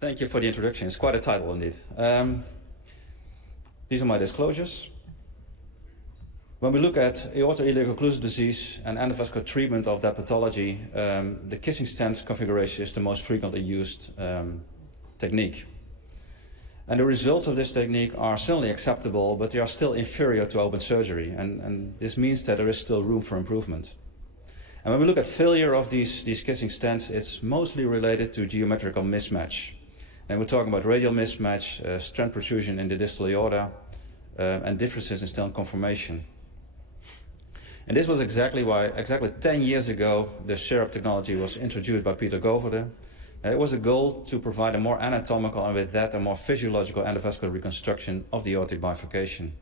Thank you for the introduction. It's quite a title indeed. These are my disclosures. When we look at aortoiliac occlusive disease and endovascular treatment of that pathology, the kissing stent configuration is the most frequently used technique. And the results of this technique are certainly acceptable, but they are still inferior to open surgery. And this means that there is still room for improvement. And when we look at failure of these kissing stents, it's mostly related to geometrical mismatch. And we're talking about radial mismatch, stent protrusion in the distal aorta, and differences in stent conformation. And this was exactly why, exactly 10 years ago, the Cerab technology was introduced by Peter Goverde. It was a goal to provide a more anatomical and with that a more physiological endovascular reconstruction of the aortic bifurcation.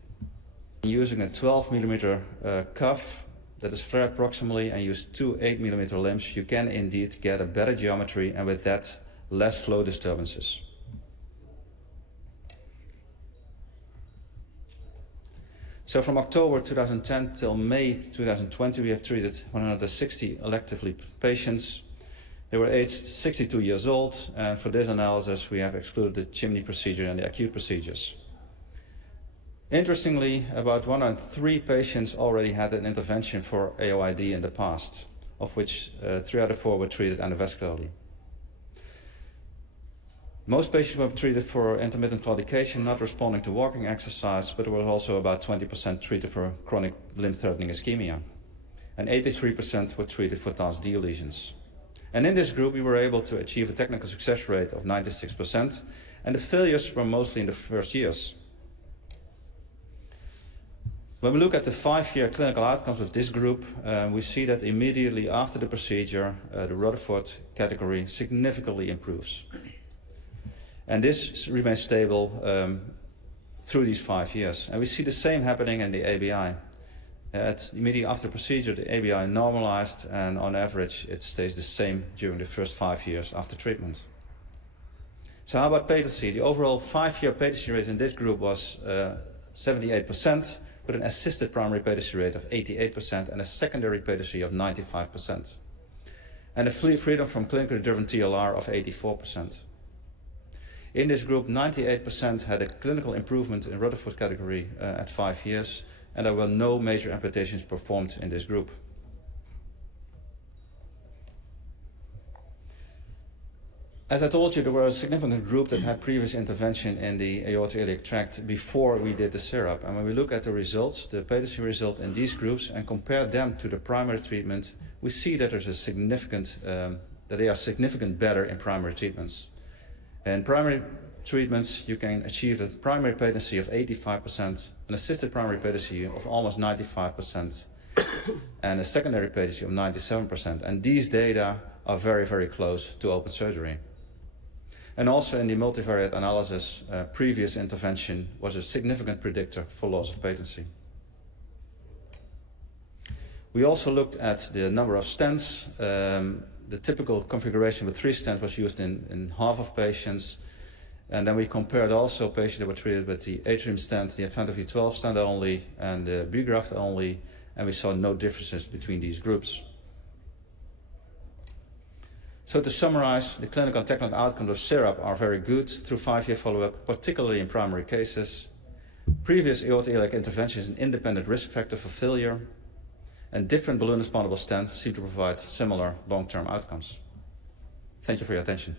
Using a 12 millimeter cuff that is flared proximally and use two 8 millimeter limbs, you can indeed get a better geometry and with that less flow disturbances. So from October 2010 till May 2020, we have treated 160 electively patients. They were aged 62 years old, and for this analysis we have excluded the chimney procedure and the acute procedures. Interestingly, about 103 patients already had an intervention for AOID in the past, of which 3 out of 4 were treated endovascularly. Most patients were treated for intermittent claudication, not responding to walking exercise, but there was also about 20% treated for chronic limb-threatening ischemia. And 83% were treated for TAS D lesions. And in this group, we were able to achieve a technical success rate of 96%, and the failures were mostly in the first years. When we look at the 5-year clinical outcomes of this group, we see that immediately after the procedure, the Rutherford category significantly improves. And this remains stable through these 5 years. And we see the same happening in the ABI. Immediately after the procedure, the ABI normalized, and on average, it stays the same during the first 5 years after treatment. So how about patency? The overall 5-year patency rate in this group was 78%, with an assisted primary patency rate of 88% and a secondary patency of 95%. And a freedom from clinically driven TLR of 84%. In this group, 98% had a clinical improvement in Rutherford category at 5 years, and there were no major amputations performed in this group. As I told you, there were a significant group that had previous intervention in the aortoiliac tract before we did the Cerab. And when we look at the results, the patency result in these groups, and compare them to the primary treatment, we see that there's a significant, that they are significantly better in primary treatments. In primary treatments, you can achieve a primary patency of 85%, an assisted primary patency of almost 95%, and a secondary patency of 97%. And these data are very, very close to open surgery. And also in the multivariate analysis, previous intervention was a significant predictor for loss of patency. We also looked at the number of stents. The typical configuration with 3 stents was used in half of patients. And then we compared also patients that were treated with the atrium stent, the Advanta V12 stent only, and the B-graft only, and we saw no differences between these groups. So to summarize, the clinical and technical outcomes of Cerab are very good through 5-year follow-up, particularly in primary cases. Previous aortoiliac intervention is an independent risk factor for failure, and different balloon expandable stents seem to provide similar long-term outcomes. Thank you for your attention.